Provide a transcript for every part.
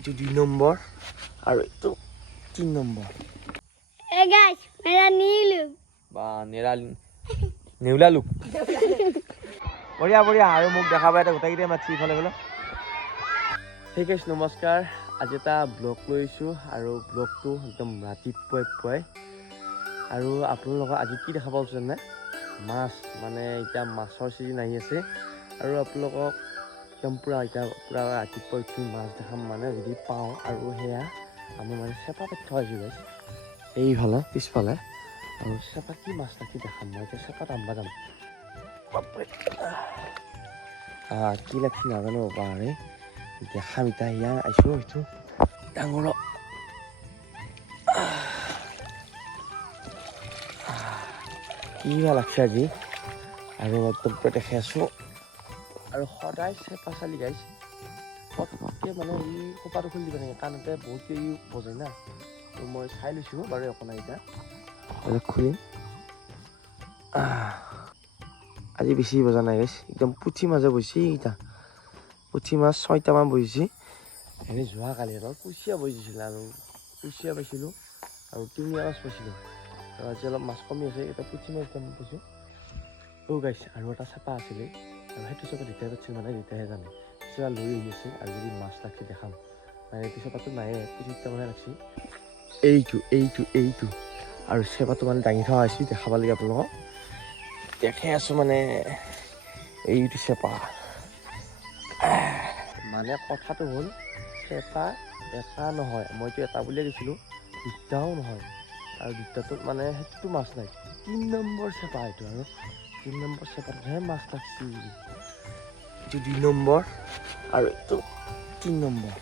itu 2 number আৰু itu 3 number Hey guys, मेरा नीलू বা নেউলা লুক বঢ়িয়া বঢ়িয়া আৰু মোক দেখাবা এটা গোটেইকেইটাই মাছি ইফালে গ'লে ঠিক আছে নমস্কাৰ আজি এটা ব্লগ লৈছোঁ আৰু ব্লগটো একদম ৰাতিপুৱাই আৰু আপোনালোকক আজি কি দেখাব বিচাৰিছেনে মাছ মানে এতিয়া মাছৰ চিজন আহি আছে আৰু আপোনালোকক একদম পুৰা ৰাতিপুৱা উঠি মাছ দেখাম মানে যদি পাওঁ আৰু সেয়া আমি মানে চেপা পাতি থৈছোঁ গাইছ এইফালে পিছফালে আৰু চেপা কি মাছ থাকি দেখাম মই এতিয়া চেপাত আনবা যাম কি লাগছি নাজানো পাৰে দেখাম এতিয়া ইয়াৰ আহিছোঁ এইটো ডাঙৰ কি ভাল লাগছে আজি আৰু একদম দেখাই আছোঁ আৰু সদায় চেপা চালি গাইছে পটকৈ মানে ই সোপাটো খুলি দিব লাগে কাৰণতে বহুত ই বজায় না তো মই চাই লৈছোঁ বাৰু একো নাই এতিয়া খুলিম আজি বেছি বজা নাই গাইছ একদম পুঠি মাছে বহিছে এইটা পুঠি মাছ 6টামান বহিছে এনেই যোৱাকালি আৰু কুচিয়া বহিছিল আৰু কুচিয়া পাইছিলোঁ আৰু টিঙিয়া মাছ পাইছিলোঁ আৰু আজি অলপ মাছ কমি আছে এটা পুঠি মাছ দুটামান পাইছোঁ গাইছ আৰু এটা চেপা আছিলে আৰু সেইটো চেপা দেউতাই পাইছিল মানে দেউতাইহে জানে চেপা লৈ আহি আছে আৰু যদি মাছ লাগছে দেখাম মানে এইটো চেপাটো নায়ে পুঠিটা মানে লাগছে এইটো আৰু চেপাটো মানে দাঙি থোৱা হৈছে দেখাব লাগে আপোনালোকক দেখাই আছোঁ মানে এইটো চেপা মানে কথাটো হ'ল চেপা এটা নহয় মইতো এটা বুলিয়ে দিছিলোঁ দুটাও নহয় আৰু দুটাটো মানে সেইটো মাছ নাই 3 নম্বৰ চেপা এইটো আৰু 3 নম্বৰ চেপাটোহে মাছ লাগছি এইটো 2 নম্বৰ আৰু এইটো 3 নম্বৰ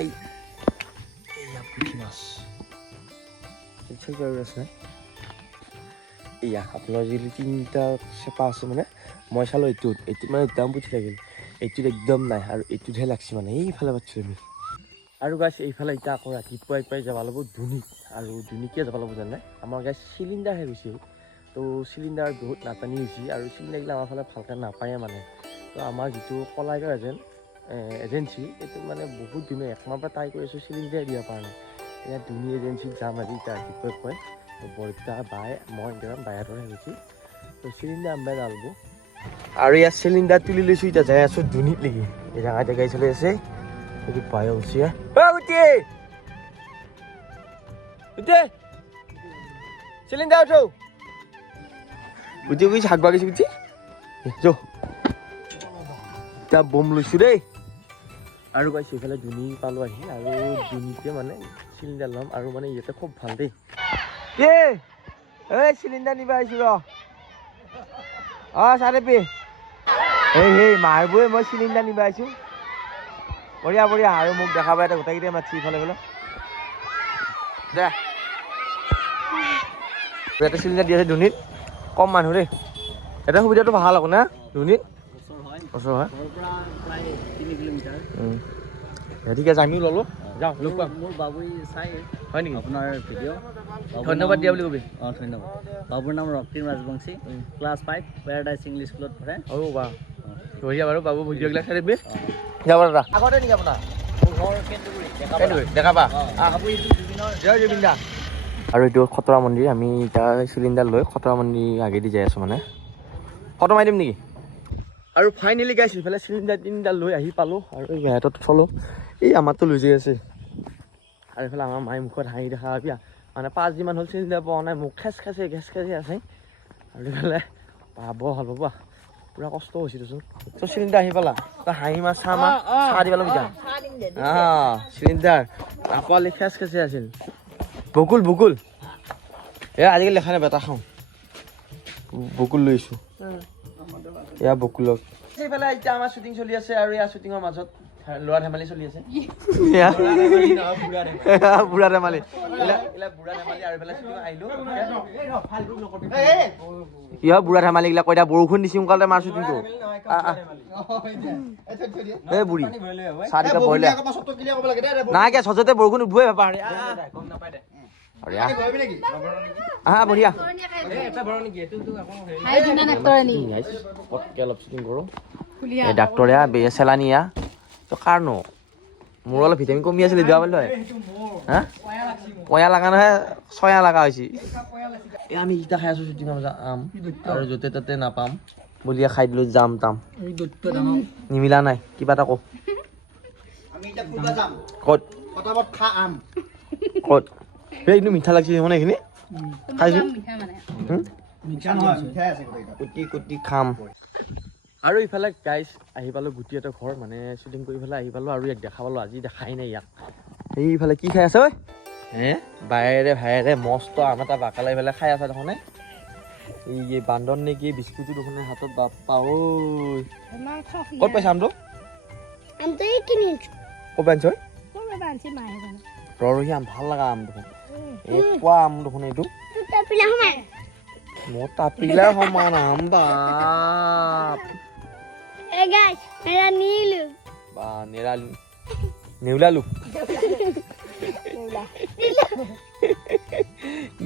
এইয়া পুঠি মাছ আছে এয়া আপোনাৰ যদি 3টা চেপা আছে মানে মই চালোঁ এইটোত মানে একদম পুঠি লাগিল এইটোত একদম নাই আৰু এইটোতহে লাগছে মানে এইফালে পাইছোঁ আমি আৰু গাইছ এইফালে এতিয়া আকৌ ৰাতিপুৱাই যাব লাগিব ধুনীত আৰু ধুনীকে যাব লাগিব জানে আমাৰ গাইছ চিলিণ্ডাৰ হে গৈছে তো চিলিণ্ডাৰ বহুত নাটানি হৈছে আৰু চিলিণ্ডাৰগিলা আমাৰ ফালে ভালকৈ নাপায়ে মানে তো আমাৰ যিটো কলাইগাঁও এজেঞ্চি এইটো মানে বহুত দিনে একমাহৰ পৰা ট্ৰাই কৰি আছোঁ চিলিণ্ডাৰ দিব পৰা নাই এতিয়া ধুনী এজেঞ্চিত যাম আজি এতিয়া ৰাতিপুৱাই বৰতা বাই মই একদম বাহিৰতহে গৈছোঁ তো চিলিণ্ডাৰ আনবাই নালাগিব আৰু ইয়াত চিলিণ্ডাৰ তুলি লৈছোঁ এতিয়া যাই আছোঁ ধুনীত লাগি এই জেগাতে গাড়ী চলি আছে এইটো পাই গৈছে চিলিণ্ডাৰ উঠো গুটি গৈছে শাক বাগিছে গুটি এতিয়া বম লৈছোঁ দেই আৰু গাইছে এইফালে ধুনী পালোঁ আহি আৰু ধুনীতে মানে চিলিণ্ডাৰ ল'ম আৰু মানে ইয়াতে খুব ভাল দেই এই চিলিণ্ডাৰ নিব আহিছোঁ চাৰেপি এই মাৰবই মই চিলিণ্ডাৰ নিব আহিছোঁ বঢ়িয়া আৰু মোক দেখাবা এটা গোটেইকেইটাই মাছি ইফালে গ'লে দে এটা চিলিণ্ডাৰ দি আছে ধুনীত কম মানুহ দেই এটা সুবিধাটো ভাল আকৌ না ধুনীত ওচৰ হয় ঠিক আছে আমিও ল'লোঁ যাওঁ লগ পাম মোৰ বাবুই চাই হয় নেকি আপোনাৰ ভিডিঅ' ধন্যবাদ দিয়া বুলি কবি ধন্যবাদ বাবুৰ নাম Raktim Rajbongshi class 5 paradise English স্কুলত পঢ়ে বা বঢ়িয়া বাৰু বাবু ভিডিঅ'বিলাক চাই দিবি যাব দাদা আগতে নেকি আপোনাৰ ঘৰ কেন্দুগুৰি দেখাবা বাবু এইটো জুবিনৰ জয় জুবিন দা আৰু এইটো খতৰা মন্দিৰ আমি এতিয়া চিলিণ্ডাৰ লৈ খতৰা মন্দিৰ আগেদি যাই আছোঁ মানে ফটো মাৰি দিম নেকি আৰু ফাইনেলি গাইছোঁ ইফালে চিলিণ্ডাৰ তিনিডাল লৈ আহি পালোঁ আৰু সিহঁতত চলোঁ এই আমাৰতো লৈ যাই আছে আৰু এইফালে আমাৰ মায়ে মুখত হাঁহি দেখা পাবি মানে 5 দিনমান হ'ল চিলিণ্ডাৰ পোৱা নাই মোক খেচ খেচি আছে আৰু এইফালে পাব ভাল পাবা পুৰা কষ্ট হৈছে দেচোন ত' চিলিণ্ডাৰ আহি পালা তই হাঁহি মাছ চাহ দিব লাগিব চিলিণ্ডাৰ নাপালে খেচি আছিল বকুল আজিকালি লেখা নাই বেটা খাওঁ বকুল লৈছোঁ এয়া বকুলক এইফালে এতিয়া আমাৰ শ্বুটিং চলি আছে আৰু এয়া শ্বুটিঙৰ মাজত ল'ৰা ধেমালি চলি আছে বুঢ়া ধেমালি আৰু এইফালে শ্বুটিং আহিলোঁ কি হয় বুঢ়া ধেমালিগিলাক কৈ দিয়া বৰষুণ দিছে সোনকালে মাৰ শ্বুটিংটো এই বুঢ়ী চাহ দিকা ভয় নাই কিয় সজতে বৰষুণ উঠবই পাৰে বঢ়িয়া অলপ শ্বুটিং কৰোঁ এই ডাক্তৰে চেলানিয়া তো কাৰণো মোৰ অলপ ভিটামিন কমি আছিলে দিয়া বুলি হা পয়া লগা নহয় চয়া লগা হৈছে এই আমি ইটা খাই আছো শ্বুটিং আম আৰু য'তে ত'তে নাপাম বুলি খাই দিলোঁ যাম তাম নিমিলা নাই কিবা এটা কওঁ ক'ত ক'ত সেই এইটো মিঠা লাগিছে মানে এইখিনি খাইছোঁ কুটি কুটি খাম আৰু ইফালে গাইজ আহি পালোঁ গুটিহঁতৰ ঘৰ মানে শ্বুটিং কৰি পেলাই আহি পালোঁ আৰু ইয়াক দেখা পালোঁ আজি দেখাই নাই ইয়াক সেইফালে কি খাই আছে ঐ হে বাইৰে ভাইৰে মস্ত আম এটা বাকালাই পেলাই খাই আছে দেখোনে এই বান্দৰ নেকি বিস্কুটটো দেখোনে হাতত বাপ্পা ঐ ক'ত পাইছা আমটো আমটো কিনিছো ক'ত আনিছ ৰৰহী আম ভাল লগা আম দেখোন এই পোৱা আম দেখোন এইটো মোৰ তাপিলা সমান আম বাপ Hey guys, मेरा नीलू বা নেউলালু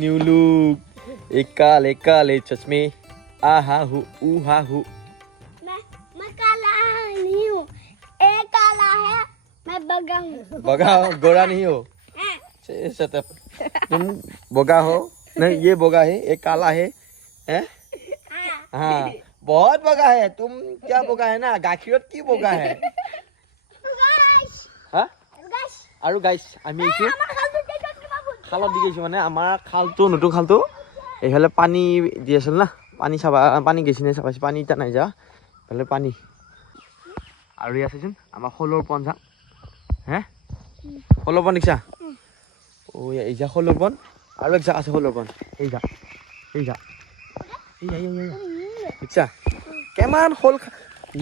নিউলুক একাল একাল এই চশমে আহা হু উহা হু मैं काला नहीं हूँ एक काला है मैं बगा हूँ बगा हो गोरा नहीं हो तुम बगा हो नहीं ये बगा है एक काला है हैं हाँ बहुत बगा है तुम क्या बगा है ना गाखिरत की बगा है हाँ আৰু গাইছ আমি এইটো খালত দি গৈছোঁ মানে আমাৰ খালটো নতুন খালটো এইফালে পানী দি আছিল না পানী চাবা পানী গেছি নাই চাবাইছে পানী এতিয়া নাই যা এইফালে পানী আৰু ইয়াত আছেচোন আমাৰ শলৰ পন যা হে শলৰ পন দেখিছা এই যা শলৰ পন আৰু এক যা আছে শলৰ পন এই যা দেখিছা কেমান শল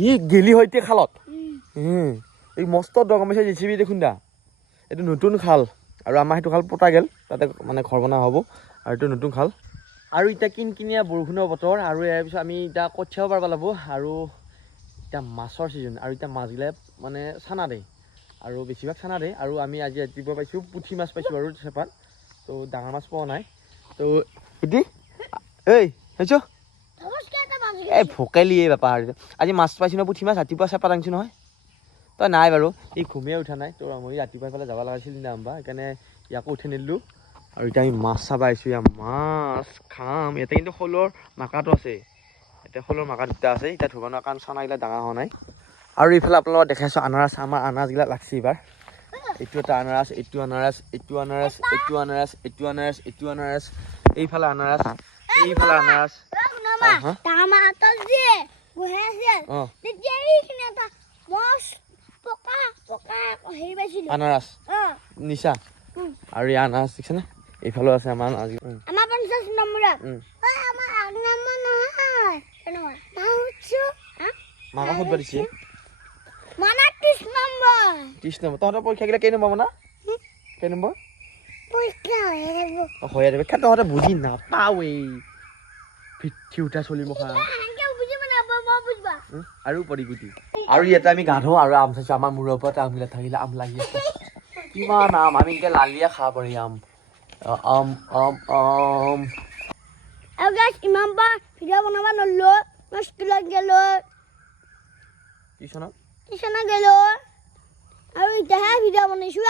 ই গেলি হয়তে খালত এই মস্ত দ গমাইছে জেচিবি দেখোন দা এইটো নতুন খাল আৰু আমাৰ সেইটো খাল পতা গেল তাতে মানে ঘৰ বনা হ'ব আৰু এইটো নতুন খাল আৰু এতিয়া কিনকিনীয়া বৰষুণৰ বতৰ আৰু ইয়াৰ পিছত আমি এতিয়া কঠীয়াও পাৰিব লাগিব আৰু এতিয়া মাছৰ ছিজন আৰু এতিয়া মাছগিলা মানে চানা দেই আৰু বেছিভাগ চানা দেই আৰু আমি আজি ৰাতিপুৱা পাইছোঁ পুঠি মাছ পাইছোঁ আৰু চেপাত তো ডাঙৰ মাছ পোৱা নাই তো এটি এই হেইছ এই ভোকেলি এই বাপা আজি মাছ পাইছোঁ ন পুঠি মাছ ৰাতিপুৱা চেপাত আনিছোঁ নহয় তই নাই বাৰু এই ঘুমিয়ে উঠা নাই তোৰ মই ৰাতিপুৱা ফালে যাব লগাইছিল নাম্বা সেইকাৰণে ইয়াকো উঠাই নিদিলোঁ আৰু এতিয়া আমি মাছ চাব আহিছোঁ ইয়াৰ মাছ খাম ইয়াতে কিন্তু শলৰ মাকাটো আছে এতিয়া শলৰ মাকা দুটা আছে এতিয়া ধুব নোৱাৰা কাৰণ চানাগিলা ডাঙৰ হোৱা নাই আৰু ইফালে আপোনালোকক দেখাইছোঁ আনাৰস আমাৰ আনাৰসগিলা লাগছে এইবাৰ এইটো এটা আনাৰস এইটো আনাৰস এইটো আনাৰস এইটো আনাৰস এইটো আনাৰস এইটো আনাৰস এইফালে আনাৰস এইফালে আনাৰস আনাৰস নিচা আৰু এই আনাৰস দেখিছেনে এইফালেও আছে আমাৰ আমাৰ 50 নম্বৰ আমাৰ 8 নম্বৰ নহয় মাকা খুদ পাতিছে মানে 30 নম্বৰ 30 নম্বৰ তহঁতৰ পৰীক্ষাগিলা কেই নম্বৰ মানে কেই নম্বৰ পৰীক্ষা হৈ যাব তহঁতে বুজি নাপাৱেই পিঠি উঠা চলি মুখা আৰু পৰিগুটি আৰু ইয়াতে আমি গা ধুওঁ আৰু আম চাইছোঁ আমাৰ মূৰৰ ওপৰত আমগিলা থাকিলে আম লাগি আছে কিমান আম আমি এনেকৈ লালিয়ে খাব পাৰি আম আম আম আম আৰু গাইছ ইমান বাৰ ভিডিঅ' বনাব নল্লো মই স্কুলত গেলো টিউশ্যনত গেলো আৰু এতিয়াহে ভিডিঅ' বনাইছোঁ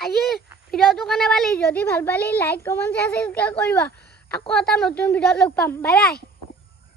আজি ভিডিঅ'টো কাৰণে পালি যদি ভাল পালি লাইক কমেণ্ট শ্বেয়াৰ কৰিবা আকৌ এটা নতুন ভিডিঅ'ত লগ পাম বাই বাই